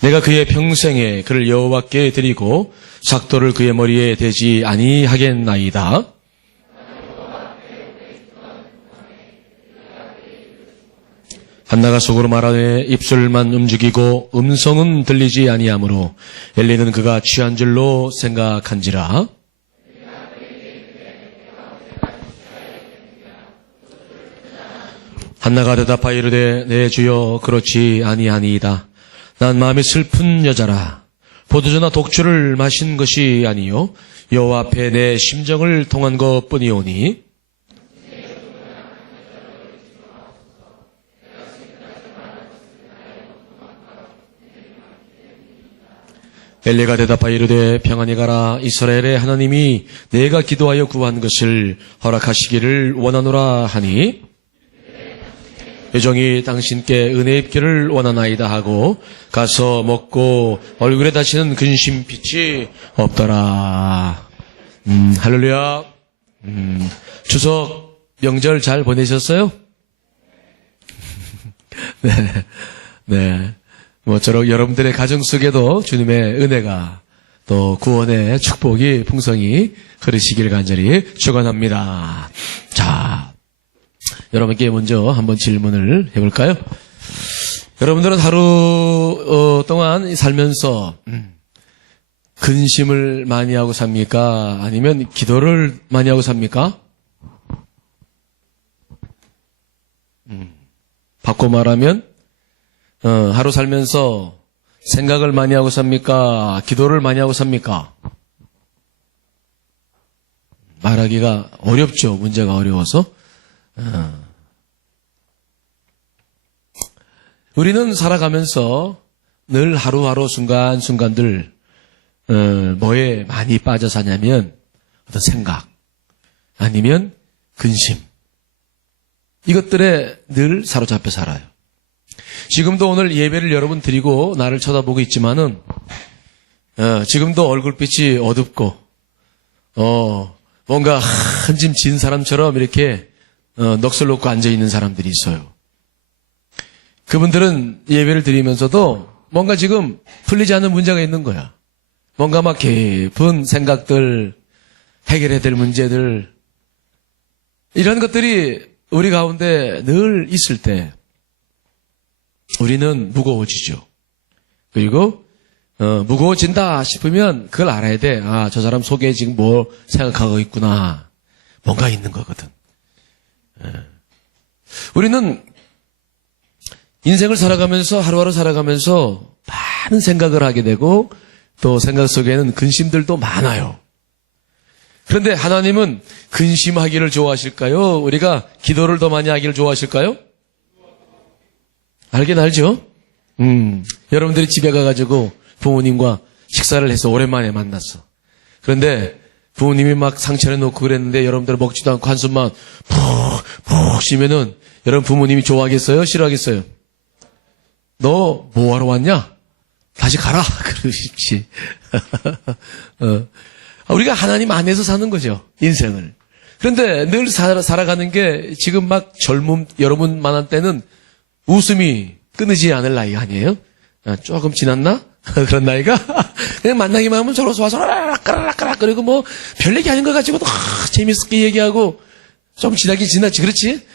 내가 그의 평생에 그를 여호와께 드리고 삭도를 그의 머리에 대지 아니하겠나이다. 한나가 속으로 말하되 입술만 움직이고 음성은 들리지 아니하므로 엘리는 그가 취한 줄로 생각한지라. 한나가 대답하여 이르되 내 주여 그렇지 아니하니이다. 난 마음이 슬픈 여자라. 포도주나 독주를 마신 것이 아니요 여호와 앞에 내 심정을 통한 것뿐이오니. 엘리가 대답하여 이르되 평안히 가라. 이스라엘의 하나님이 내가 기도하여 구한 것을 허락하시기를 원하노라 하니 요정이 당신께 은혜 입기를 원하나이다 하고 가서 먹고 얼굴에 다시는 근심빛이 없더라. 할렐루야. 추석 명절 잘 보내셨어요? 네. 네. 모쪼록 여러분들의 가정 속에도 주님의 은혜가 또 구원의 축복이 풍성히 흐르시길 간절히 축원합니다. 자, 여러분께 먼저 한번 질문을 해볼까요? 여러분들은 하루 동안 살면서 근심을 많이 하고 삽니까? 아니면 기도를 많이 하고 삽니까? 바꿔 말하면 하루 살면서 생각을 많이 하고 삽니까? 기도를 많이 하고 삽니까? 말하기가 어렵죠. 문제가 어려워서. 우리는 살아가면서 늘 하루하루 순간순간들 뭐에 많이 빠져 사냐면 어떤 생각 아니면 근심 이것들에 늘 사로잡혀 살아요. 지금도 오늘 예배를 여러분 드리고 나를 쳐다보고 있지만은 지금도 얼굴빛이 어둡고 뭔가 한짐 진 사람처럼 이렇게 넋을 놓고 앉아있는 사람들이 있어요. 그분들은 예배를 드리면서도 뭔가 지금 풀리지 않는 문제가 있는 거야. 뭔가 막 깊은 생각들, 해결해야 될 문제들 이런 것들이 우리 가운데 늘 있을 때 우리는 무거워지죠. 그리고 무거워진다 싶으면 그걸 알아야 돼. 아, 저 사람 속에 지금 뭘 생각하고 있구나. 뭔가 있는 거거든. 우리는 인생을 살아가면서 하루하루 살아가면서 많은 생각을 하게 되고 또 생각 속에는 근심들도 많아요. 그런데 하나님은 근심하기를 좋아하실까요? 우리가 기도를 더 많이 하기를 좋아하실까요? 알긴 알죠? 여러분들이 집에 가가지고 부모님과 식사를 해서 오랜만에 만났어. 그런데 부모님이 막 상처를 놓고 그랬는데 여러분들 먹지도 않고 한숨만 푹 쉬면은 여러분 부모님이 좋아하겠어요? 싫어하겠어요? 너 뭐하러 왔냐? 다시 가라. 그러십시. 우리가 하나님 안에서 사는 거죠. 인생을. 그런데 늘 살아가는 게 지금 막 젊음 여러분만한 때는 웃음이 끊이지 않을 나이 아니에요? 조금 지났나? 그런 나이가? 그냥 만나기만 하면 서로 와서 까라락까락 그리고 뭐 별 얘기 아닌 것 가지고도 재밌게 얘기하고 좀 지나긴 지났지. 그렇지?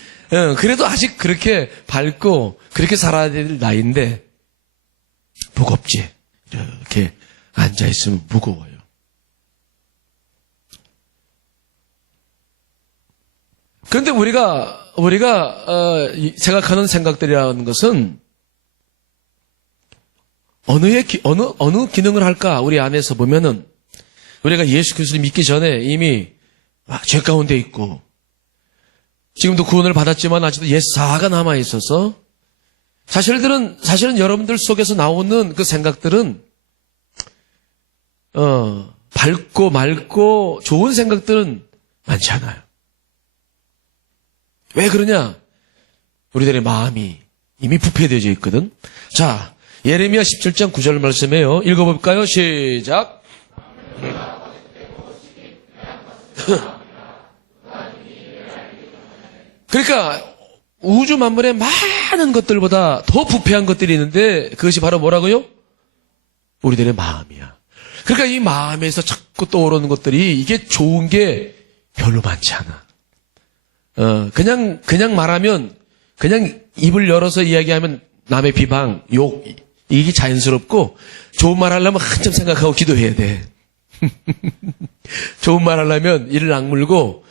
그래도 아직 그렇게 밝고 그렇게 살아야 될 나이인데 무겁지. 이렇게 앉아있으면 무거워요. 그런데 우리가 생각하는 생각들이라는 것은 어느 기능을 할까? 우리 안에서 보면은 우리가 예수 그리스도를 믿기 전에 이미 죄 가운데 있고 지금도 구원을 받았지만 아직도 옛 사가 남아 있어서 사실은 여러분들 속에서 나오는 그 생각들은 밝고 맑고 좋은 생각들은 많지 않아요. 왜 그러냐? 우리들의 마음이 이미 부패되어져 있거든. 자, 예레미야 17장 9절 말씀이에요. 읽어볼까요? 시작. 그러니까 우주 만물의 많은 것들보다 더 부패한 것들이 있는데 그것이 바로 뭐라고요? 우리들의 마음이야. 그러니까 이 마음에서 자꾸 떠오르는 것들이 이게 좋은 게 별로 많지 않아. 그냥 말하면, 그냥 입을 열어서 이야기하면 남의 비방, 욕, 이게 자연스럽고, 좋은 말 하려면 한참 생각하고 기도해야 돼. 좋은 말 하려면 이를 악물고,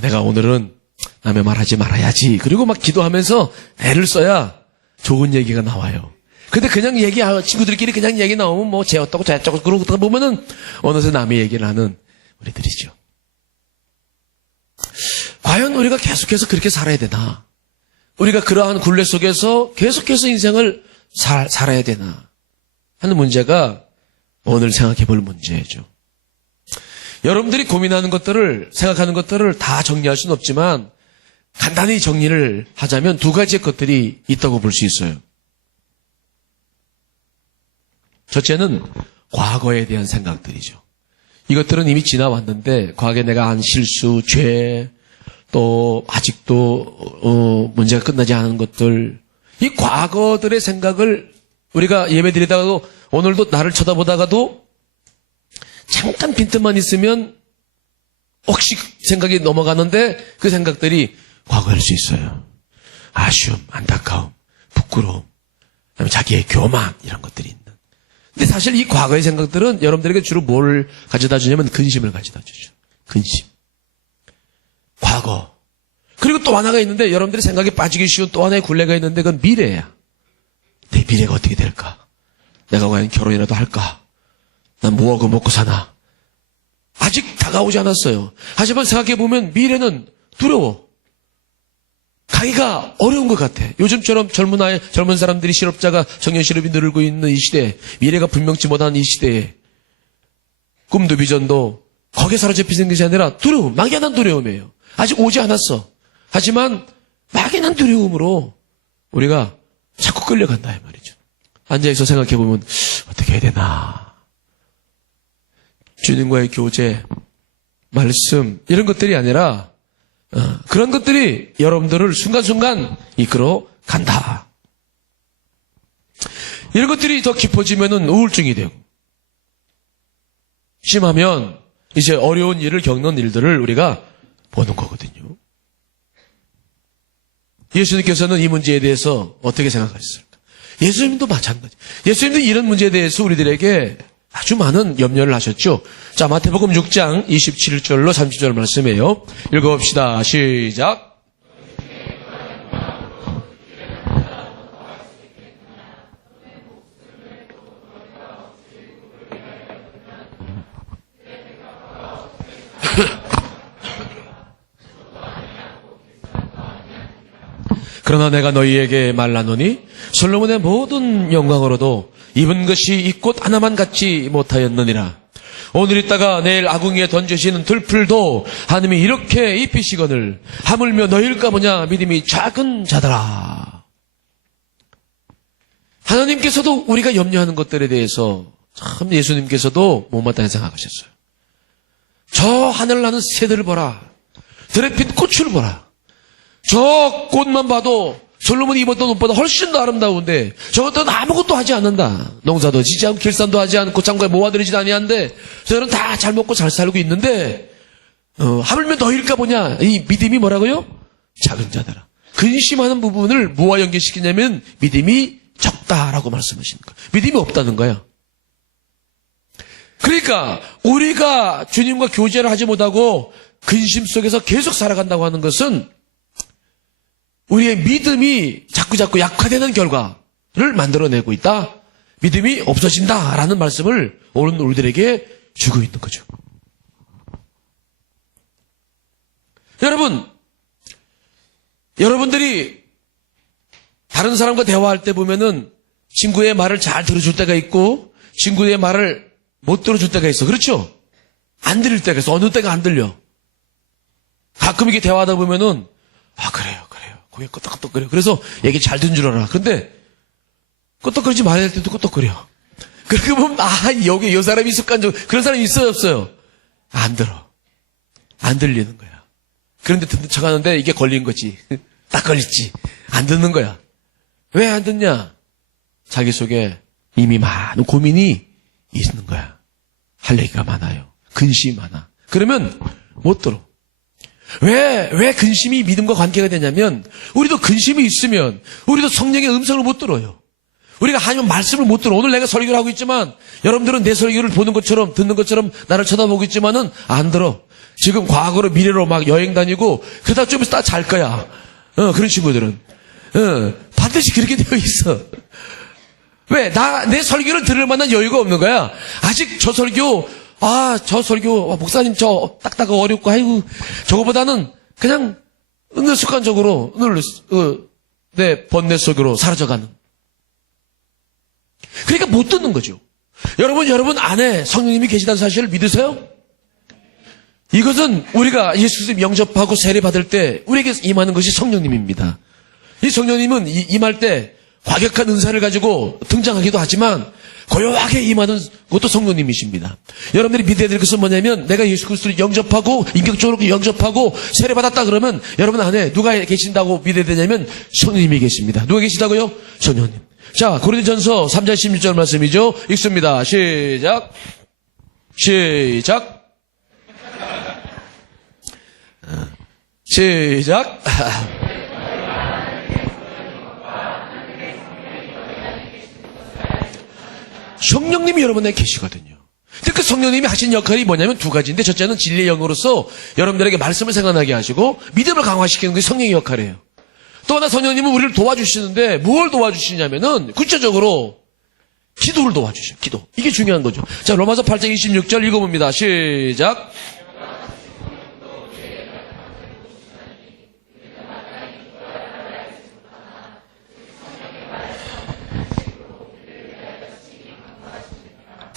내가 오늘은 남의 말 하지 말아야지. 그리고 막 기도하면서 애를 써야 좋은 얘기가 나와요. 근데 그냥 친구들끼리 그냥 얘기 나오면 뭐 쟤 어쩌고 저쩌고 그러고 보면은 어느새 남의 얘기를 하는 우리들이죠. 과연 우리가 계속해서 그렇게 살아야 되나? 우리가 그러한 굴레 속에서 계속해서 인생을 살아야 되나? 하는 문제가 오늘 생각해 볼 문제죠. 여러분들이 고민하는 것들을, 생각하는 것들을 다 정리할 수는 없지만 간단히 정리를 하자면 두 가지의 것들이 있다고 볼 수 있어요. 첫째는 과거에 대한 생각들이죠. 이것들은 이미 지나왔는데 과거에 내가 한 실수, 죄, 또 아직도 문제가 끝나지 않은 것들, 이 과거들의 생각을 우리가 예배드리다가도 오늘도 나를 쳐다보다가도 잠깐 빈틈만 있으면 혹시 생각이 넘어가는데 그 생각들이 과거일 수 있어요. 아쉬움, 안타까움, 부끄러움, 그다음에 자기의 교만 이런 것들이 있는. 근데 사실 이 과거의 생각들은 여러분들에게 주로 뭘 가져다 주냐면 근심을 가져다 주죠. 근심. 과거. 그리고 또 하나가 있는데 여러분들이 생각에 빠지기 쉬운 또 하나의 굴레가 있는데 그건 미래야. 내 미래가 어떻게 될까? 내가 과연 결혼이라도 할까? 난 뭐하고 먹고 사나? 아직 다가오지 않았어요. 하지만 생각해보면 미래는 두려워. 가기가 어려운 것 같아. 요즘처럼 젊은 사람들이 실업자가 청년 실업이 늘고 있는 이 시대에, 미래가 분명치 못한 이 시대에 꿈도 비전도 거기에 사로잡히는 것이 아니라 두려움, 막연한 두려움이에요. 아직 오지 않았어. 하지만 막연한 두려움으로 우리가 자꾸 끌려간다 이 말이죠. 앉아있어 생각해보면 어떻게 해야 되나. 주님과의 교제, 말씀 이런 것들이 아니라 그런 것들이 여러분들을 순간순간 이끌어 간다. 이런 것들이 더 깊어지면은 우울증이 되고, 심하면 이제 어려운 일을 겪는 일들을 우리가 보는 거거든요. 예수님께서는 이 문제에 대해서 어떻게 생각하셨을까? 예수님도 마찬가지. 예수님도 이런 문제에 대해서 우리들에게 아주 많은 염려를 하셨죠. 자, 마태복음 6장 27절로 30절 말씀이에요. 읽어봅시다. 시작. 그러나 내가 너희에게 말하노니 솔로몬의 모든 영광으로도 입은 것이 이 꽃 하나만 갖지 못하였느니라. 오늘 있다가 내일 아궁이에 던지시는 들풀도 하나님이 이렇게 입히시거늘 하물며 너희일까 보냐 믿음이 작은 자들아. 하나님께서도 우리가 염려하는 것들에 대해서 참 예수님께서도 못마땅히 생각하셨어요. 저 하늘 나는 새들을 보라. 들에 핀 꽃을 보라. 저 꽃만 봐도 솔로몬이 입었던 옷보다 훨씬 더 아름다운데 저것들은 아무것도 하지 않는다. 농사도 지지 않고 길산도 하지 않고 창고에 모아들이지도 아니한데 저들은 다 잘 먹고 잘 살고 있는데 하물며 너희일까 보냐. 이 믿음이 뭐라고요? 작은 자들아. 근심하는 부분을 뭐와 연결시키냐면 믿음이 적다라고 말씀하시는 거예요. 믿음이 없다는 거예요. 그러니까 우리가 주님과 교제를 하지 못하고 근심 속에서 계속 살아간다고 하는 것은 우리의 믿음이 자꾸 약화되는 결과를 만들어내고 있다. 믿음이 없어진다라는 말씀을 오늘 우리들에게 주고 있는 거죠. 여러분들이 다른 사람과 대화할 때 보면은 친구의 말을 잘 들어줄 때가 있고 친구의 말을 못 들어줄 때가 있어. 그렇죠? 안 들릴 때가 있어. 어느 때가 안 들려. 가끔 이게 대화하다 보면은 그래요. 고개 끄덕끄덕거려. 그래서 얘기 잘 듣는 줄 알아. 근데 끄덕거리지 말아야 할 때도 끄덕거려. 그렇게 보면 여기 이 사람이 습관적으로 그런 사람이 있어요 없어요? 안 들어. 안 들리는 거야. 그런데 듣는 척하는데 이게 걸린 거지. 딱 걸렸지. 안 듣는 거야. 왜 안 듣냐? 자기 속에 이미 많은 고민이 있는 거야. 할 얘기가 많아요. 근심이 많아. 그러면 못 들어. 왜 근심이 믿음과 관계가 되냐면 우리도 근심이 있으면 우리도 성령의 음성을 못 들어요. 우리가 하나님 말씀을 못 들어. 오늘 내가 설교를 하고 있지만 여러분들은 내 설교를 보는 것처럼 듣는 것처럼 나를 쳐다보고 있지만은 안 들어. 지금 과거로 미래로 막 여행 다니고 그러다 좀 있으면 잘 거야. 그런 친구들은. 반드시 그렇게 되어 있어. 왜? 내 설교를 들을 만한 여유가 없는 거야. 아직 저 설교, 목사님 저 딱딱 어렵고, 아이고, 저거보다는 그냥 습관적으로 내 번뇌 속으로 사라져가는. 그러니까 못 듣는 거죠. 여러분 안에 성령님이 계시다는 사실을 믿으세요? 이것은 우리가 예수 그리스도 영접하고 세례 받을 때 우리에게 임하는 것이 성령님입니다. 이 성령님은 임할 때 과격한 은사를 가지고 등장하기도 하지만 고요하게 임하는 것도 성령님이십니다. 여러분들이 믿어야 될 것은 뭐냐면 내가 예수 그리스도를 영접하고 인격적으로 영접하고 세례 받았다 그러면 여러분 안에 누가 계신다고 믿어야 되냐면 성령님이 계십니다. 누가 계시다고요? 성령님. 자, 고린도전서 3장 16절 말씀이죠. 읽습니다. 시작. 시작. 성령님이 여러분에 계시거든요. 그 성령님이 하신 역할이 뭐냐면 두 가지인데 첫째는 진리의 영으로서 여러분들에게 말씀을 생각나게 하시고 믿음을 강화시키는 것이 성령의 역할이에요. 또 하나 성령님은 우리를 도와주시는데 뭘 도와주시냐면은 구체적으로 기도를 도와주셔요. 기도. 이게 중요한 거죠. 자, 로마서 8장 26절 읽어봅니다. 시작.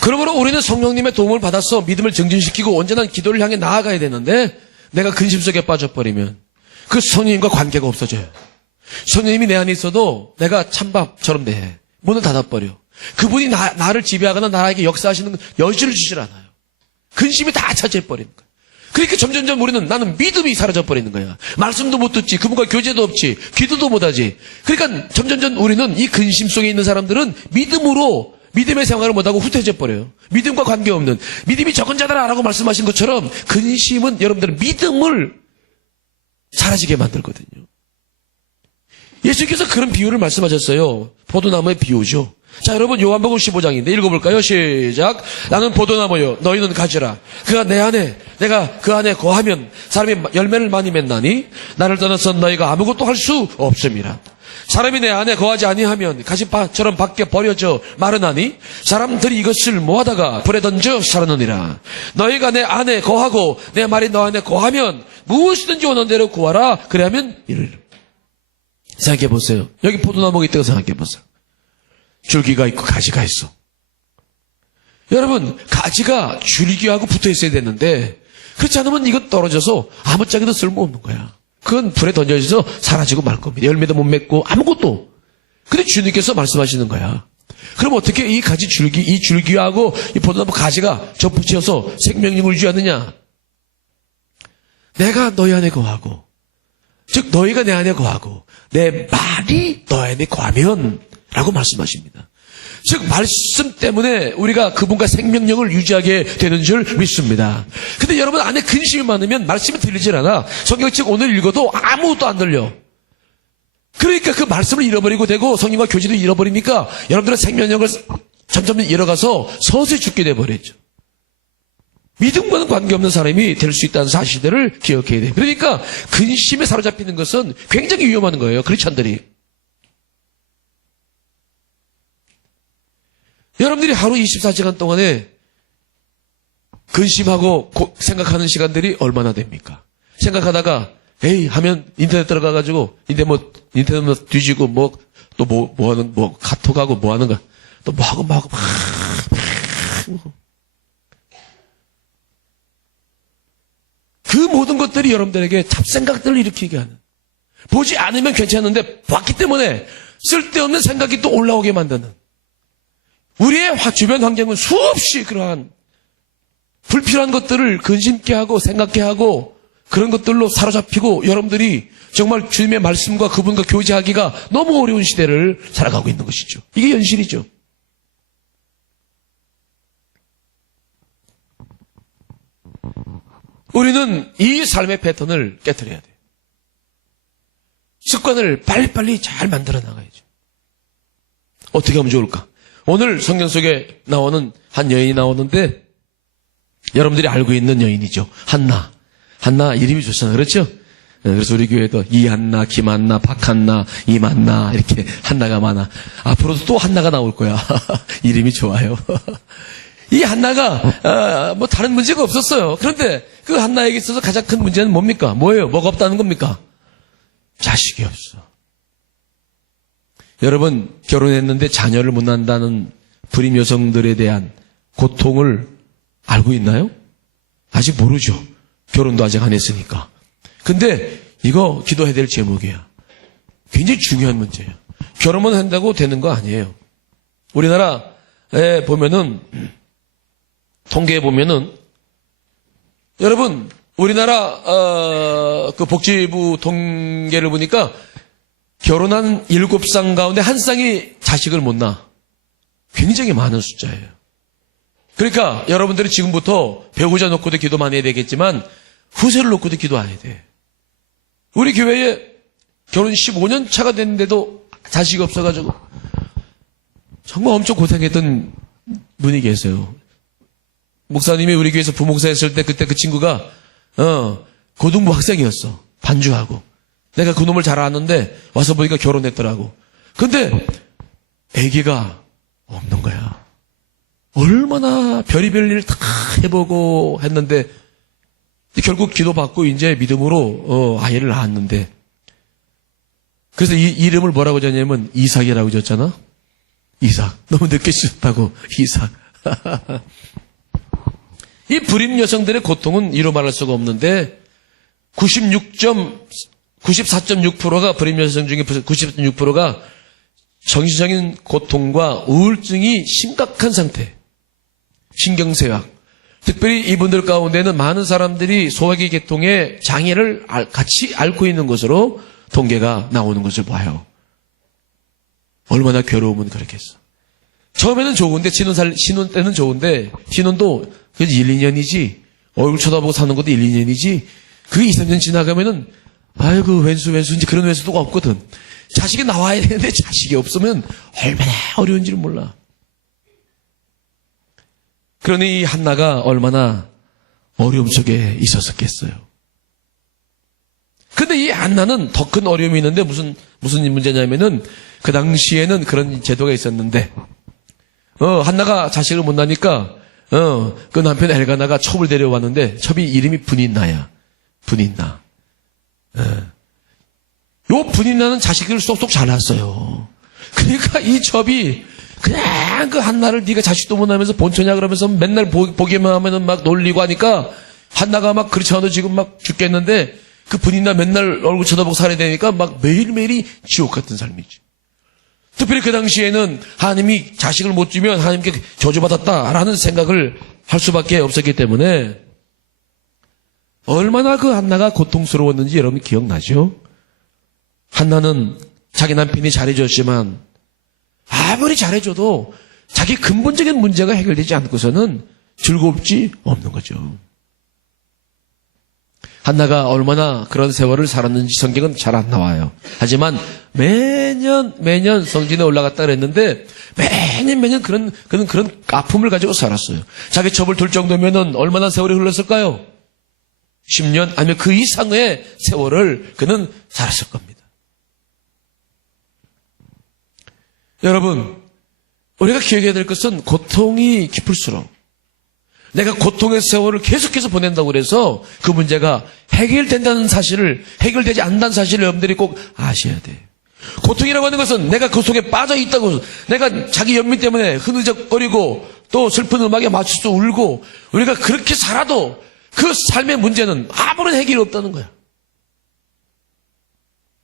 그러므로 우리는 성령님의 도움을 받아서 믿음을 증진시키고 온전한 기도를 향해 나아가야 되는데 내가 근심 속에 빠져버리면 그 성령님과 관계가 없어져요. 성령님이 내 안에 있어도 내가 찬밥처럼 돼. 문을 닫아버려. 그분이 나를 지배하거나 나에게 역사하시는 여지를 주질 않아요. 근심이 다 차지해버리는 거예요. 그러니까 점점점 우리는 나는 믿음이 사라져버리는 거야. 말씀도 못 듣지. 그분과 교제도 없지. 기도도 못하지. 그러니까 점점점 우리는 이 근심 속에 있는 사람들은 믿음의 생활을 못하고 후퇴져 버려요. 믿음과 관계없는 믿음이 적은 자들아라고 말씀하신 것처럼 근심은 여러분들은 믿음을 사라지게 만들거든요. 예수께서 그런 비유를 말씀하셨어요. 포도나무의 비유죠. 자, 여러분 요한복음 15장인데 읽어볼까요? 시작. 나는 포도나무요 너희는 가지라. 그가 내 안에 내가 그 안에 거하면 사람이 열매를 많이 맺나니 나를 떠나서 너희가 아무것도 할 수 없음이라. 사람이 내 안에 거하지 아니하면 가시밭처럼 밖에 버려져 마르나니 사람들이 이것을 모아다가 불에 던져 사르느니라. 너희가 내 안에 거하고 내 말이 너 안에 거하면 무엇이든지 원하는 대로 구하라. 그래야면 이르리라. 생각해 보세요. 여기 포도나무가 있다고 생각해 보세요. 줄기가 있고 가지가 있어. 여러분, 가지가 줄기하고 붙어 있어야 되는데 그렇지 않으면 이거 떨어져서 아무짝에도 쓸모없는 거야. 그건 불에 던져져서 사라지고 말 겁니다. 열매도 못 맺고 아무것도. 근데 주님께서 말씀하시는 거야. 그럼 어떻게 이 가지 줄기, 이 줄기하고 이 포도나무 가지가 접붙여서 생명력을 유지하느냐? 내가 너희 안에 거하고, 즉 너희가 내 안에 거하고 내 말이 너희 안에 거하면 라고 말씀하십니다. 즉 말씀 때문에 우리가 그분과 생명력을 유지하게 되는 줄 믿습니다. 근데 여러분 안에 근심이 많으면 말씀이 들리질 않아. 성경책 오늘 읽어도 아무것도 안 들려. 그러니까 그 말씀을 잃어버리고 되고 성령과 교제도 잃어버리니까 여러분들은 생명력을 점점 잃어가서 서서히 죽게 돼버렸죠. 믿음과는 관계없는 사람이 될 수 있다는 사실들을 기억해야 돼요. 그러니까 근심에 사로잡히는 것은 굉장히 위험한 거예요. 크리스찬들이. 여러분들이 하루 24시간 동안에 근심하고 생각하는 시간들이 얼마나 됩니까? 생각하다가 에이 하면 인터넷 들어가가지고 인터넷 뒤지고 또 하는 카톡하고 뭐 하는 거야 또 뭐 하고 막 그 모든 것들이 여러분들에게 잡생각들을 일으키게 하는, 보지 않으면 괜찮은데 봤기 때문에 쓸데없는 생각이 또 올라오게 만드는, 우리의 주변 환경은 수없이 그러한 불필요한 것들을 근심케 하고 생각케 하고 그런 것들로 사로잡히고 여러분들이 정말 주님의 말씀과 그분과 교제하기가 너무 어려운 시대를 살아가고 있는 것이죠. 이게 현실이죠. 우리는 이 삶의 패턴을 깨트려야 돼요. 습관을 빨리빨리 잘 만들어 나가야죠. 어떻게 하면 좋을까? 오늘 성경 속에 나오는 한 여인이 나오는데 여러분들이 알고 있는 여인이죠. 한나. 한나 이름이 좋잖아요. 그렇죠? 그래서 우리 교회도 이한나, 김한나, 박한나, 이만나 이렇게 한나가 많아. 앞으로도 또 한나가 나올 거야. 이름이 좋아요. 이 한나가 뭐 다른 문제가 없었어요. 그런데 그 한나에게 있어서 가장 큰 문제는 뭡니까? 뭐예요? 뭐가 없다는 겁니까? 자식이 없어. 여러분 결혼했는데 자녀를 못 낳는다는 불임 여성들에 대한 고통을 알고 있나요? 아직 모르죠. 결혼도 아직 안 했으니까. 근데 이거 기도해야 될 제목이야. 굉장히 중요한 문제예요. 결혼만 한다고 되는 거 아니에요. 우리나라에 보면은 통계에 보면은 여러분 우리나라 그 복지부 통계를 보니까 결혼한 7쌍 가운데 한 쌍이 자식을 못 낳아. 굉장히 많은 숫자예요. 그러니까 여러분들이 지금부터 배우자 놓고도 기도 많이 해야 되겠지만 후세를 놓고도 기도 안 해야 돼. 우리 교회에 결혼 15년 차가 됐는데도 자식이 없어가지고 정말 엄청 고생했던 분이 계세요. 목사님이 우리 교회에서 부목사 했을 때 그때 그 친구가 고등부 학생이었어. 반주하고. 내가 그 놈을 잘 아는데 와서 보니까 결혼했더라고. 근데 아기가 없는 거야. 얼마나 별의별 일을 다 해보고 했는데 결국 기도받고 이제 믿음으로 아이를 낳았는데 그래서 이 이름을 뭐라고 졌냐면 이삭이라고 졌잖아. 이삭. 너무 늦게 졌다고 이삭. 이 불임 여성들의 고통은 이루 말할 수가 없는데 94.6%가 불임 여성 중에 94.6%가 정신적인 고통과 우울증이 심각한 상태. 신경쇠약. 특별히 이분들 가운데는 많은 사람들이 소화기 계통의 장애를 같이 앓고 있는 것으로 통계가 나오는 것을 봐요. 얼마나 괴로움은 그렇겠어. 처음에는 좋은데 신혼 때는 좋은데 신혼도 그 1, 2년이지 얼굴 쳐다보고 사는 것도 1, 2년이지 그 2, 3년 지나가면은 아이고 왼수 이제 그런 왼수도가 없거든. 자식이 나와야 되는데 자식이 없으면 얼마나 어려운지를 몰라. 그러니 이 한나가 얼마나 어려움 속에 있었겠어요. 근데 이 한나는 더 큰 어려움이 있는데 무슨 문제냐면은 그 당시에는 그런 제도가 있었는데 한나가 자식을 못 낳으니까 그 남편 엘가나가 첩을 데려왔는데 첩이 이름이 분인나야. 분인나. 요 분인나는 자식을 쏙쏙 잘 낳았어요. 그러니까 이 첩이 그냥 그 한나를 네가 자식도 못 낳으면서 본처냐 그러면서 맨날 보기만 하면은 막 놀리고 하니까 한나가 막 그렇지 않아도 지금 막 죽겠는데 그 분인나 맨날 얼굴 쳐다보고 살아야 되니까 막 매일매일이 지옥 같은 삶이지. 특별히 그 당시에는 하나님이 자식을 못 주면 하나님께 저주받았다라는 생각을 할 수밖에 없었기 때문에 얼마나 그 한나가 고통스러웠는지 여러분 기억나죠? 한나는 자기 남편이 잘해줬지만 아무리 잘해줘도 자기 근본적인 문제가 해결되지 않고서는 즐겁지 없는 거죠. 한나가 얼마나 그런 세월을 살았는지 성경은 잘 안 나와요. 하지만 매년 성전에 올라갔다 그랬는데 매년 그런 아픔을 가지고 살았어요. 자기 첩을 둘 정도면은 얼마나 세월이 흘렀을까요? 10년 아니면 그 이상의 세월을 그는 살았을 겁니다. 여러분, 우리가 기억해야 될 것은 고통이 깊을수록 내가 고통의 세월을 계속해서 보낸다고 그래서 그 문제가 해결되지 않는다는 사실을 여러분들이 꼭 아셔야 돼요. 고통이라고 하는 것은 내가 그 속에 빠져 있다고, 내가 자기 연민 때문에 흐느적거리고 또 슬픈 음악에 맞춰서 울고 우리가 그렇게 살아도 그 삶의 문제는 아무런 해결이 없다는 거야.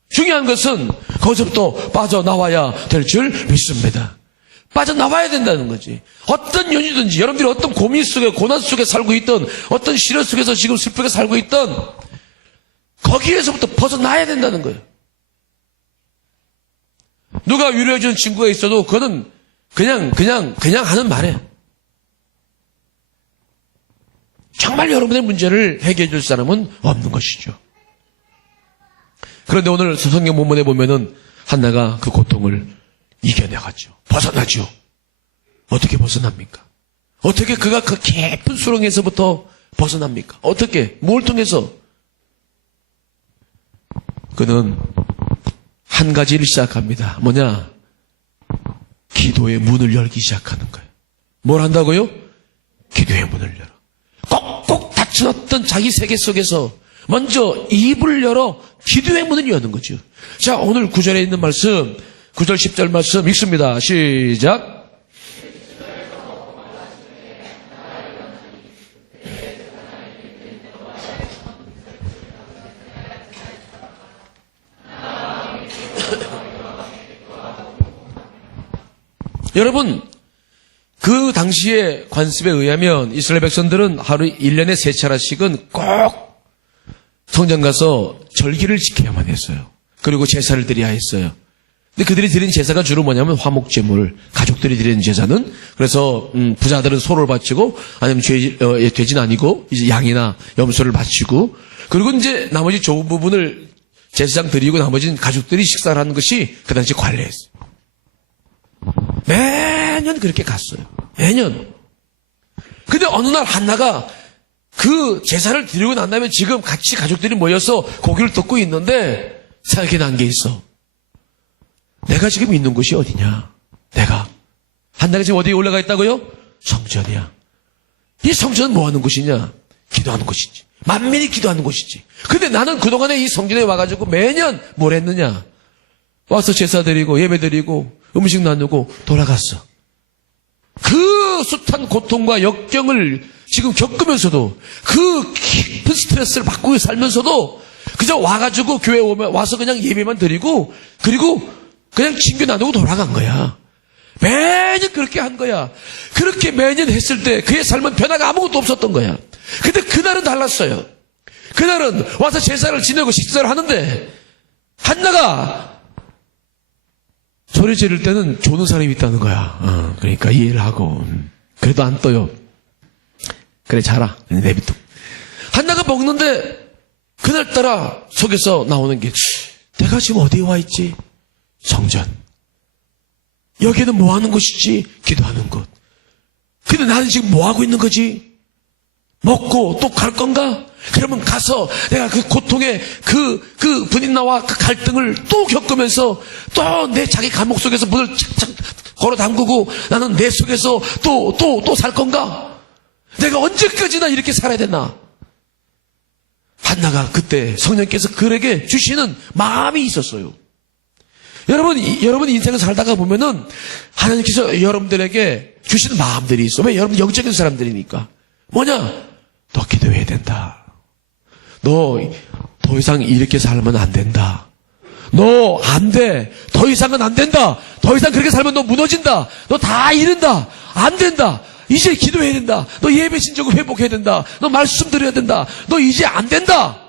중요한 것은 거기서부터 빠져나와야 될 줄 믿습니다. 빠져나와야 된다는 거지. 어떤 연유든지 여러분들이 어떤 고민 속에 고난 속에 살고 있던 어떤 시련 속에서 지금 슬프게 살고 있던 거기에서부터 벗어나야 된다는 거예요. 누가 위로해주는 친구가 있어도 그거는 그냥 하는 말이에요. 정말 여러분의 문제를 해결해 줄 사람은 없는 것이죠. 그런데 오늘 성경 본문에 보면은 한나가 그 고통을 이겨내가죠. 벗어나죠. 어떻게 벗어납니까? 어떻게 그가 그 깊은 수렁에서부터 벗어납니까? 어떻게? 뭘 통해서? 그는 한 가지를 시작합니다. 뭐냐? 기도의 문을 열기 시작하는 거예요. 뭘 한다고요? 기도의 문을 열어. 꼭꼭 닫혀놨던 자기 세계 속에서 먼저 입을 열어 기도의 문을 여는 거죠. 자, 오늘 9절에 있는 말씀, 9절 10절 말씀 읽습니다. 시작. 여러분, 그 당시의 관습에 의하면 이스라엘 백성들은 하루 1년에 3차례씩은 꼭 성전 가서 절기를 지켜야만 했어요. 그리고 제사를 드려야 했어요. 근데 그들이 드린 제사가 주로 뭐냐면 화목제물, 가족들이 드리는 제사는 그래서 부자들은 소를 바치고 아니면 돼지는 아니고 이제 양이나 염소를 바치고 그리고 이제 나머지 좋은 부분을 제사장 드리고 나머지는 가족들이 식사를 하는 것이 그 당시 관례였어요. 매년 그렇게 갔어요. 매년. 근데 어느 날 한나가 그 제사를 드리고 난 다음에 지금 같이 가족들이 모여서 고기를 뜯고 있는데 생각이 난 게 있어. 내가 지금 있는 곳이 어디냐? 내가. 한나가 지금 어디에 올라가 있다고요? 성전이야. 이 성전은 뭐 하는 곳이냐? 기도하는 곳이지. 만민이 기도하는 곳이지. 근데 나는 그동안에 이 성전에 와가지고 매년 뭘 했느냐? 와서 제사 드리고 예배 드리고 음식 나누고 돌아갔어. 그 숱한 고통과 역경을 지금 겪으면서도 그 깊은 스트레스를 받고 살면서도 그저 와가지고 교회 오면 와서 그냥 예배만 드리고 그리고 그냥 친교 나누고 돌아간 거야. 매년 그렇게 한 거야. 그렇게 매년 했을 때 그의 삶은 변화가 아무것도 없었던 거야. 근데 그날은 달랐어요. 그날은 와서 제사를 지내고 식사를 하는데 한나가 소리 지를 때는 조는 사람이 있다는 거야. 그러니까 이해를 하고 그래도 안 떠요. 그래 자라. 내비둬. 한나가 먹는데 그날따라 속에서 나오는 게 내가 지금 어디에 와 있지? 성전. 여기는 뭐 하는 곳이지? 기도하는 곳. 근데 나는 지금 뭐 하고 있는 거지? 먹고 또 갈 건가? 그러면 가서 내가 그 고통의 그 분인나와 그 갈등을 또 겪으면서 또 내 자기 감옥 속에서 문을 착착 걸어 담그고 나는 내 속에서 또 살 건가? 내가 언제까지나 이렇게 살아야 되나? 한나가 그때 성령께서 그에게 주시는 마음이 있었어요. 여러분 인생을 살다가 보면은 하나님께서 여러분들에게 주시는 마음들이 있어. 왜? 여러분 영적인 사람들이니까. 뭐냐? 너 기도해야 된다. 너 더 이상 이렇게 살면 안 된다. 너 안 돼. 더 이상은 안 된다. 더 이상 그렇게 살면 너 무너진다. 너 다 잃는다. 안 된다. 이제 기도해야 된다. 너 예배 신적을 회복해야 된다. 너 말씀 드려야 된다. 너 이제 안 된다.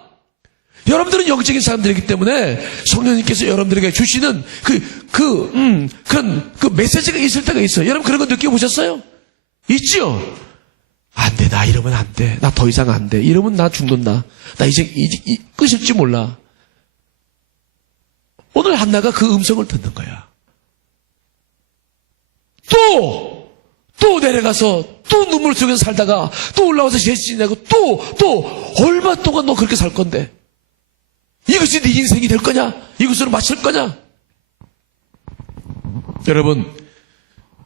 여러분들은 영적인 사람들이기 때문에 성령님께서 여러분들에게 주시는 그런 메시지가 있을 때가 있어요. 여러분 그런 거 느껴보셨어요? 있죠? 안 돼. 나 이러면 안 돼. 나 더 이상 안 돼. 이러면 나 죽는다. 나 이제 끝일지 몰라. 오늘 한나가 그 음성을 듣는 거야. 또 내려가서 또 눈물 속에서 살다가 또 올라와서 제시 내고 또 얼마 동안 너 그렇게 살 건데 이것이 네 인생이 될 거냐? 이것으로 마칠 거냐? 여러분,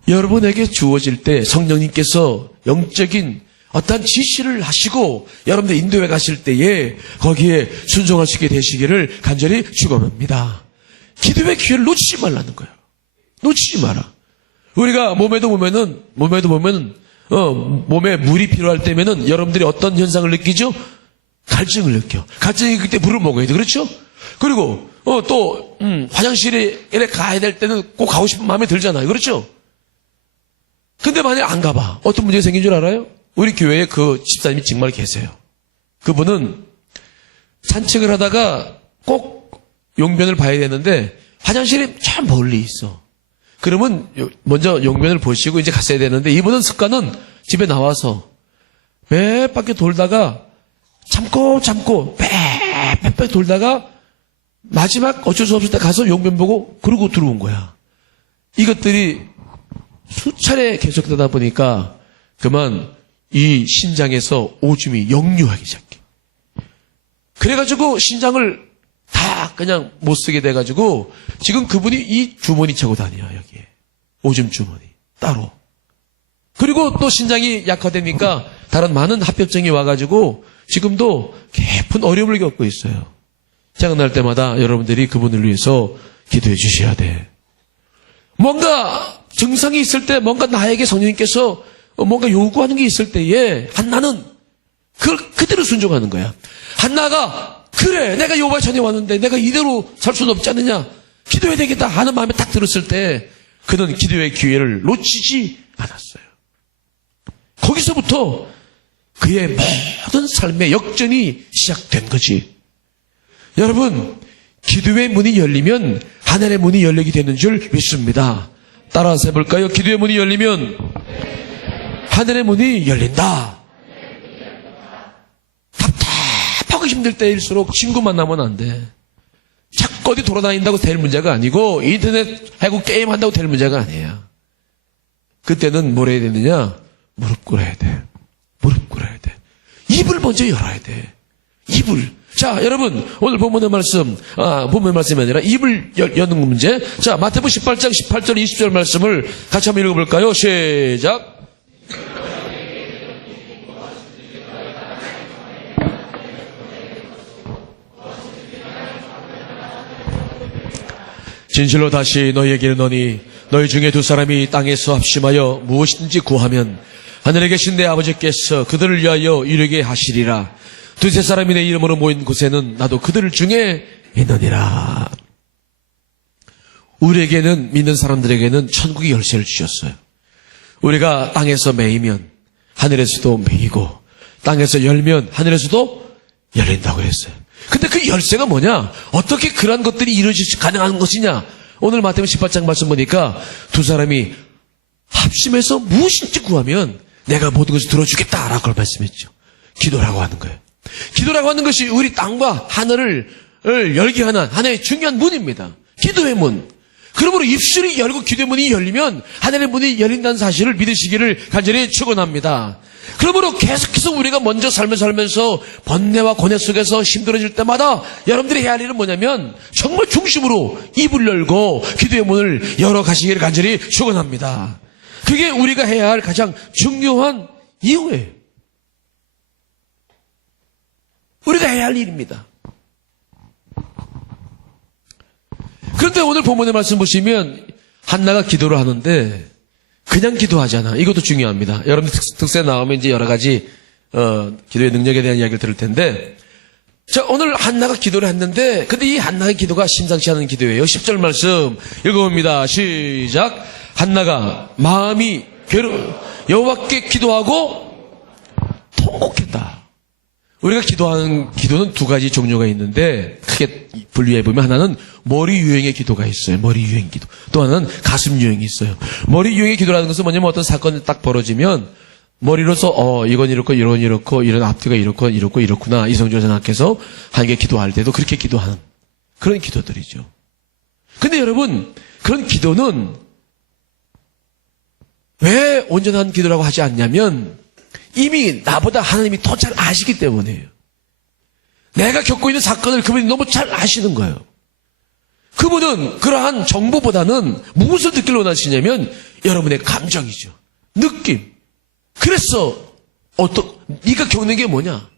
여러분에게 주어질 때 성령님께서 영적인 어떤 지시를 하시고 여러분들 인도해 가실 때에 거기에 순종할 수 있게 되시기를 간절히 축원합니다. 기도의 기회를 놓치지 말라는 거예요. 놓치지 마라. 우리가 몸에도 보면은 몸에 물이 필요할 때면은 여러분들이 어떤 현상을 느끼죠? 갈증을 느껴. 갈증이 그때 물을 먹어야 돼. 그렇죠? 그리고 또 화장실에 가야 될 때는 꼭 가고 싶은 마음이 들잖아요. 그렇죠? 근데 만약 안 가봐. 어떤 문제가 생긴 줄 알아요? 우리 교회에 그 집사님이 정말 계세요. 그분은 산책을 하다가 꼭 용변을 봐야 되는데 화장실이 참 멀리 있어. 그러면 먼저 용변을 보시고 이제 갔어야 되는데 이분은 습관은 집에 나와서 몇 바퀴 돌다가 참고 빽빽 돌다가 마지막 어쩔 수 없을 때 가서 용변 보고 그러고 들어온 거야. 이것들이 수차례 계속되다 보니까 그만 이 신장에서 오줌이 역류하기 시작해. 그래가지고 신장을 다 그냥 못 쓰게 돼가지고 지금 그분이 이 주머니 차고 다녀요. 여기에 오줌 주머니 따로. 그리고 또 신장이 약화되니까 다른 많은 합병증이 와가지고 지금도 깊은 어려움을 겪고 있어요. 생각날 때마다 여러분들이 그분을 위해서 기도해 주셔야 돼. 뭔가 증상이 있을 때 뭔가 나에게 성령님께서 뭔가 요구하는 게 있을 때에 한나는 그걸 그대로 순종하는 거야. 한나가 그래 내가 여호와의 전에 왔는데 내가 이대로 살 수는 없지 않느냐, 기도해야 되겠다 하는 마음에 딱 들었을 때 그는 기도의 기회를 놓치지 않았어요. 거기서부터 그의 모든 삶의 역전이 시작된 거지. 여러분, 기도의 문이 열리면 하늘의 문이 열리게 되는 줄 믿습니다. 따라서 해볼까요? 기도의 문이 열리면 하늘의 문이 열린다. 답답하고 힘들 때일수록 친구 만나면 안 돼. 자꾸 어디 돌아다닌다고 될 문제가 아니고 인터넷 하고 게임한다고 될 문제가 아니에요. 그때는 뭘 해야 되느냐? 무릎 꿇어야 돼. 무릎 꿇어야 돼. 입을 먼저 열어야 돼. 입을. 자, 여러분, 오늘 본문의 말씀이 아니라 입을 여는 문제. 자, 마태복음 18장 18절 20절 말씀을 같이 한번 읽어볼까요? 시작. 진실로 다시 너희에게 이르노니 너희 중에 두 사람이 땅에서 합심하여 무엇이든지 구하면 하늘에 계신 내 아버지께서 그들을 위하여 이루게 하시리라. 두세 사람이 내 이름으로 모인 곳에는 나도 그들 중에 있느니라. 우리에게는, 믿는 사람들에게는 천국의 열쇠를 주셨어요. 우리가 땅에서 매이면 하늘에서도 매이고 땅에서 열면 하늘에서도 열린다고 했어요. 근데 그 열쇠가 뭐냐? 어떻게 그런 것들이 이루어지지 가능한 것이냐? 오늘 마태복음 18장 말씀 보니까 두 사람이 합심해서 무엇인지 구하면 내가 모든 것을 들어주겠다라고 말씀했죠. 기도라고 하는 거예요. 기도라고 하는 것이 우리 땅과 하늘을 열게 하는 하나의 중요한 문입니다. 기도의 문. 그러므로 입술이 열고 기도의 문이 열리면 하늘의 문이 열린다는 사실을 믿으시기를 간절히 축원합니다. 그러므로 계속해서 우리가 먼저 삶을 살면서 번뇌와 고뇌 속에서 힘들어질 때마다 여러분들이 해야 할 일은 뭐냐면 정말 중심으로 입을 열고 기도의 문을 열어 가시기를 간절히 축원합니다. 그게 우리가 해야 할 가장 중요한 이유예요. 우리가 해야 할 일입니다. 그런데 오늘 본문의 말씀 보시면 한나가 기도를 하는데 그냥 기도하잖아. 이것도 중요합니다. 여러분 특세 나오면 이제 여러 가지 기도의 능력에 대한 이야기를 들을 텐데, 자, 오늘 한나가 기도를 했는데 근데 이 한나의 기도가 심상치 않은 기도예요. 10절 말씀 읽어봅니다. 시작. 한나가 마음이 여호와께 기도하고 통곡했다. 우리가 기도하는 기도는 두 가지 종류가 있는데 크게 분류해 보면 하나는 머리 유형의 기도가 있어요. 머리 유형 기도. 또 하나는 가슴 유형이 있어요. 머리 유형의 기도라는 것은 뭐냐면 어떤 사건이 딱 벌어지면 머리로서 이건 이렇고 이런 이렇고 이런 앞뒤가 이렇고 이렇고 이렇구나 이성적으로 생각해서 하나님께 기도할 때도 그렇게 기도하는 그런 기도들이죠. 근데 여러분 그런 기도는 왜 온전한 기도라고 하지 않냐면 이미 나보다 하나님이 더 잘 아시기 때문이에요. 내가 겪고 있는 사건을 그분이 너무 잘 아시는 거예요. 그분은 그러한 정보보다는 무엇을 듣기를 원하시냐면 여러분의 감정이죠. 느낌. 그래서 네가 겪는 게 뭐냐?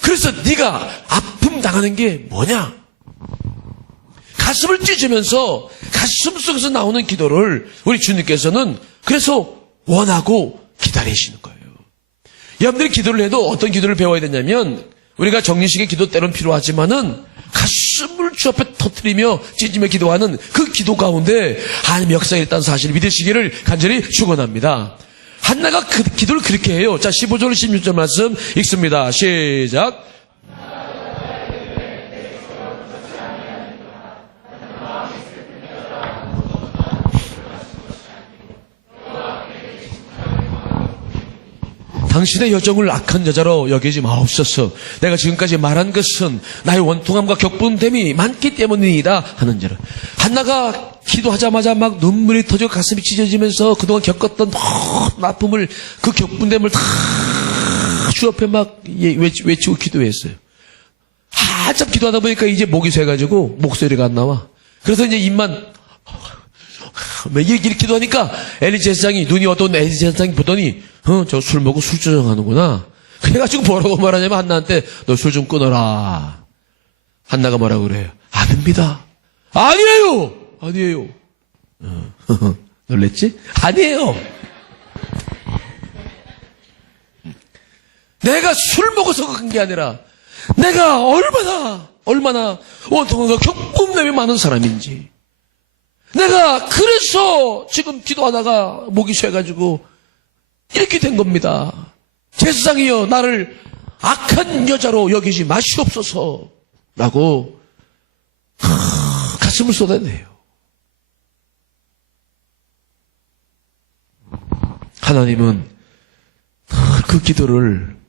그래서 네가 아픔 당하는 게 뭐냐? 가슴을 찢으면서 가슴 속에서 나오는 기도를 우리 주님께서는 그래서 원하고 기다리시는 거예요. 여러분들이 기도를 해도 어떤 기도를 배워야 되냐면 우리가 정리식의 기도 때론 필요하지만은 가슴을 주 앞에 터뜨리며 찢으며 기도하는 그 기도 가운데 하나님의 역사가 있다는 사실을 믿으시기를 간절히 축원합니다. 한나가 그 기도를 그렇게 해요. 자, 15절 16절 말씀 읽습니다. 시작. 당신의 여정을 악한 여자로 여기지 마옵소서. 내가 지금까지 말한 것은 나의 원통함과 격분됨이 많기 때문이다 하는 자로. 한나가 기도하자마자 막 눈물이 터져 가슴이 찢어지면서 그동안 겪었던 모든 아픔을, 그 격분됨을 다 주 앞에 막 외치고 기도했어요. 한참 기도하다 보니까 이제 목이 새가지고 목소리가 안 나와. 그래서 이제 입만 이렇게 기도하니까 엘리 제사장이, 눈이 어두운 엘리 제사장이 보더니 저 술 먹고 술주정하는구나. 그래가지고 뭐라고 말하냐면 한나한테 너 술 좀 끊어라. 한나가 뭐라고 그래요? 아닙니다. 아니에요. 아니에요. 놀랬지? 아니에요. 내가 술 먹어서 그런 게 아니라 내가 얼마나 원통함과 격분됨이 많은 사람인지, 내가 그래서 지금 기도하다가 목이 쉬어가지고 이렇게 된 겁니다. 제사장이여 나를 악한 여자로 여기지 마시옵소서 라고 가슴을 쏟아내요. 하나님은 그 기도를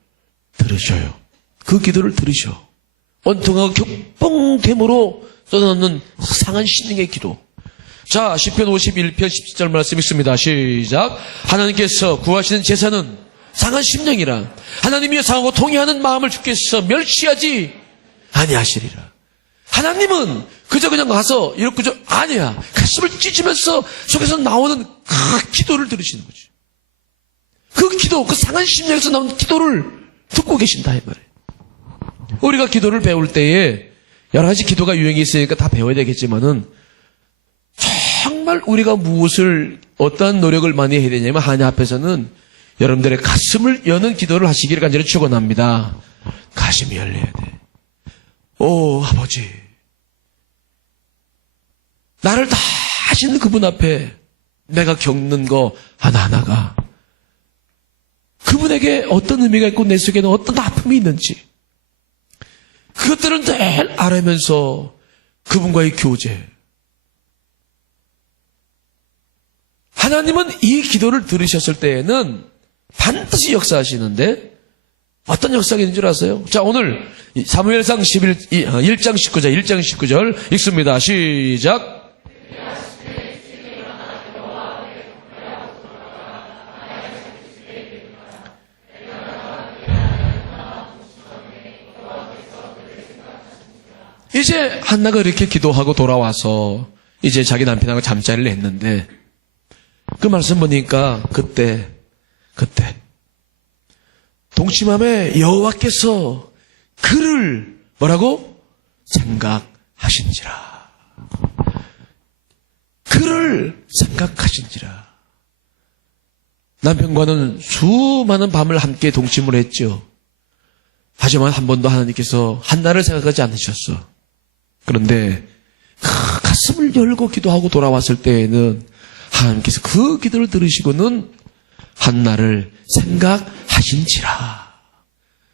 들으셔요. 그 기도를 들으셔. 원통하고 격봉됨으로 쏟아놓는 상한 심령의 기도. 자, 시편 51편 17절 말씀 있습니다. 시작. 하나님께서 구하시는 제사는 상한 심령이라. 하나님이여 상하고 통회하는 마음을 주께서 멸시하지 아니하시리라. 하나님은 그저 그냥 가서 이렇게 그저 아니야. 가슴을 찢으면서 속에서 나오는 그 기도를 들으시는 거죠. 그 기도, 그 상한 심령에서 나오는 기도를 듣고 계신다 이 말이에요. 우리가 기도를 배울 때에 여러 가지 기도가 유행이 있으니까 다 배워야 되겠지만은 정말 우리가 무엇을 어떠한 노력을 많이 해야 되냐면 하나님 앞에서는 여러분들의 가슴을 여는 기도를 하시기를 간절히 축원합니다. 가슴이 열려야 돼. 오 아버지, 나를 다 하시는 그분 앞에 내가 겪는 거 하나하나가 그분에게 어떤 의미가 있고 내 속에는 어떤 아픔이 있는지 그것들을 늘 알아면서 그분과의 교제. 하나님은 이 기도를 들으셨을 때에는 반드시 역사하시는데 어떤 역사가 있는 줄 아세요? 자, 오늘 사무엘상 1장 19절 읽습니다. 시작. 이제 한나가 이렇게 기도하고 돌아와서 이제 자기 남편하고 잠자리를 했는데 그 말씀 보니까 그때 동침함에 여호와께서 그를 뭐라고? 생각하신지라. 그를 생각하신지라. 남편과는 수많은 밤을 함께 동침을 했죠. 하지만 한 번도 하나님께서 한나를 생각하지 않으셨어. 그런데 그 가슴을 열고 기도하고 돌아왔을 때에는 하나님께서 그 기도를 들으시고는 한나를 생각하신지라.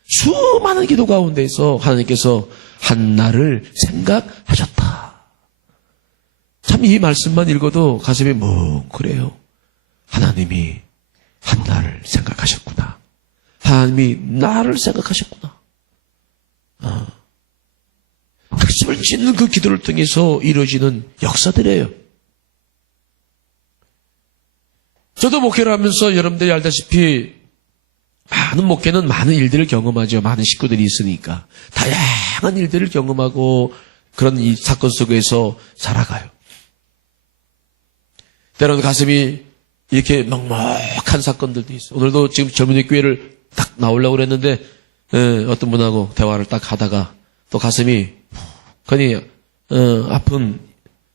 수많은 기도 가운데서 하나님께서 한나를 생각하셨다. 참 이 말씀만 읽어도 가슴이 뭉클해요. 하나님이 한나를 생각하셨구나. 하나님이 나를 생각하셨구나. 가슴을 찢는 그 기도를 통해서 이루어지는 역사들이에요. 저도 목회를 하면서 여러분들이 알다시피 많은 목회는 많은 일들을 경험하죠. 많은 식구들이 있으니까. 다양한 일들을 경험하고 그런 이 사건 속에서 살아가요. 때로는 가슴이 이렇게 먹먹한 사건들도 있어요. 오늘도 지금 젊은이 교회를 딱 나오려고 그랬는데 어떤 분하고 대화를 딱 하다가 또 가슴이 괜히 아픈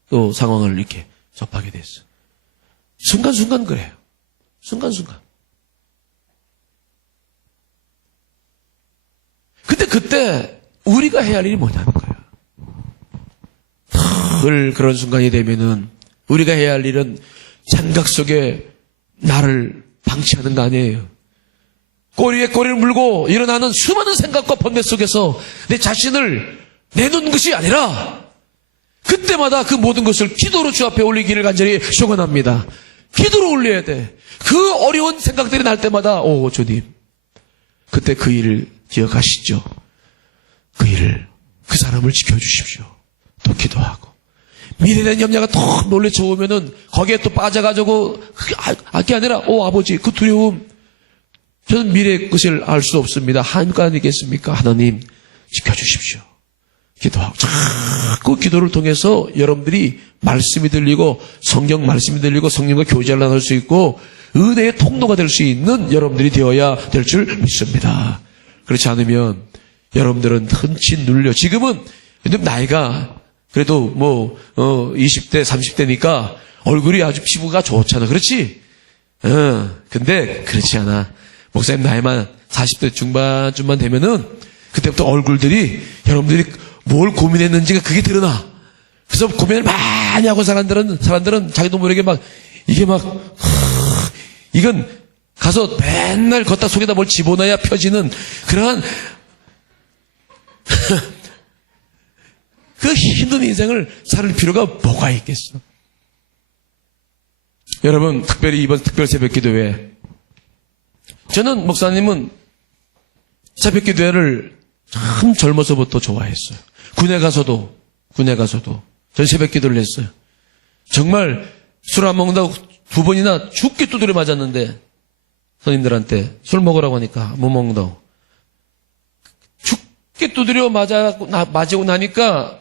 또 상황을 이렇게 접하게 됐어요. 순간순간 그래요. 순간순간. 근데 그때 우리가 해야 할 일이 뭐냐는 거예요. 늘 그런 순간이 되면은 우리가 해야 할 일은 생각 속에 나를 방치하는 거 아니에요. 꼬리에 꼬리를 물고 일어나는 수많은 생각과 번뇌 속에서 내 자신을 내놓는 것이 아니라 그때마다 그 모든 것을 기도로 주 앞에 올리기를 간절히 축원합니다. 기도로 올려야 돼. 그 어려운 생각들이 날 때마다 오 주님 그때 그 일을 기억하시죠. 그 일을, 그 사람을 지켜주십시오. 또 기도하고. 미래에 대한 염려가 더 놀래쳐 오면은 거기에 또 빠져가지고, 그게 아니라, 아버지, 그 두려움. 저는 미래의 것을 알 수 없습니다. 하나님 아니겠습니까? 하나님, 지켜주십시오. 기도하고. 자꾸 기도를 통해서 여러분들이 말씀이 들리고, 성경 말씀이 들리고, 성령과 교제를 나눌 수 있고, 은혜의 통로가 될 수 있는 여러분들이 되어야 될 줄 믿습니다. 그렇지 않으면 여러분들은 흔치 눌려. 지금은 나이가 그래도 20대, 30대니까 얼굴이 아주 피부가 좋잖아. 그렇지? 근데 그렇지 않아. 목사님 나이만 40대 중반쯤만 되면은 그때부터 얼굴들이 여러분들이 뭘 고민했는지가 그게 드러나. 그래서 고민을 많이 하고 사람들은 자기도 모르게 이건 가서 맨날 걷다 속에다 뭘 집어넣어야 펴지는 그러한 그 힘든 인생을 살 필요가 뭐가 있겠어. 여러분, 특별히 이번 특별 새벽기도회, 저는 목사님은 새벽기도회를 참 젊어서부터 좋아했어요. 군에 가서도 전 새벽기도를 했어요. 정말 술 안 먹는다고 2번이나 죽게 두드려 맞았는데 선생님들한테 술 먹으라고 하니까 못 먹는다고. 죽게 두드려 맞고 나니까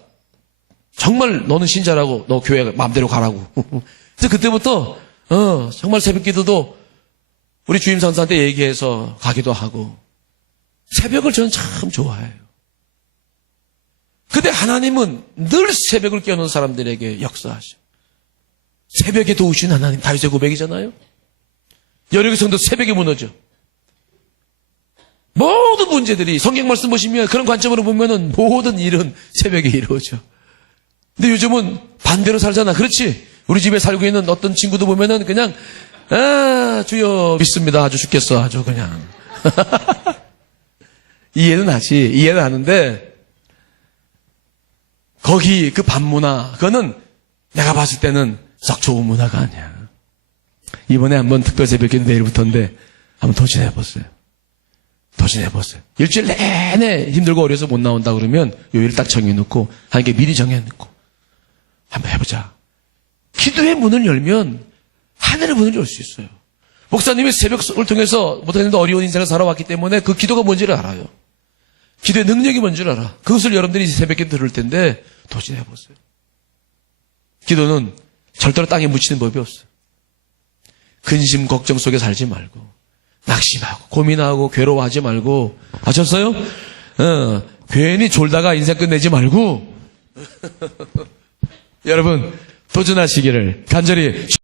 정말 너는 신자라고, 너 교회 마음대로 가라고. 그래서 그때부터 정말 새벽기도도 우리 주임 선사한테 얘기해서 가기도 하고. 새벽을 저는 참 좋아해요. 근데 하나님은 늘 새벽을 깨우는 사람들에게 역사하셔. 새벽에 도우신 하나님, 다윗의 고백이잖아요. 여리고 성도 새벽에 무너져. 모든 문제들이 성경 말씀 보시면 그런 관점으로 보면은 모든 일은 새벽에 이루어져. 근데 요즘은 반대로 살잖아. 그렇지? 우리 집에 살고 있는 어떤 친구도 보면은 그냥 주여 믿습니다. 아주 죽겠어. 아주 그냥. 이해는 하는데 거기 그 밤문화, 그거는 내가 봤을 때는 썩 좋은 문화가 아니야. 이번에 한번 특별 새벽기도 내일부터인데 한번 도전해보세요. 일주일 내내 힘들고 어려서 못 나온다 그러면 요일 딱 정해놓고 하나님께 미리 정해놓고 한번 해보자. 기도의 문을 열면 하늘의 문을 열 수 있어요. 목사님이 새벽을 통해서 목사님도 어려운 인생을 살아왔기 때문에 그 기도가 뭔지를 알아요. 기도의 능력이 뭔지를 알아. 그것을 여러분들이 새벽기도 들을 텐데 도전해보세요. 기도는 절대로 땅에 묻히는 법이 없어요. 근심 걱정 속에 살지 말고 낙심하고 고민하고 괴로워하지 말고, 아셨어요? 괜히 졸다가 인생 끝내지 말고 여러분 도전하시기를 간절히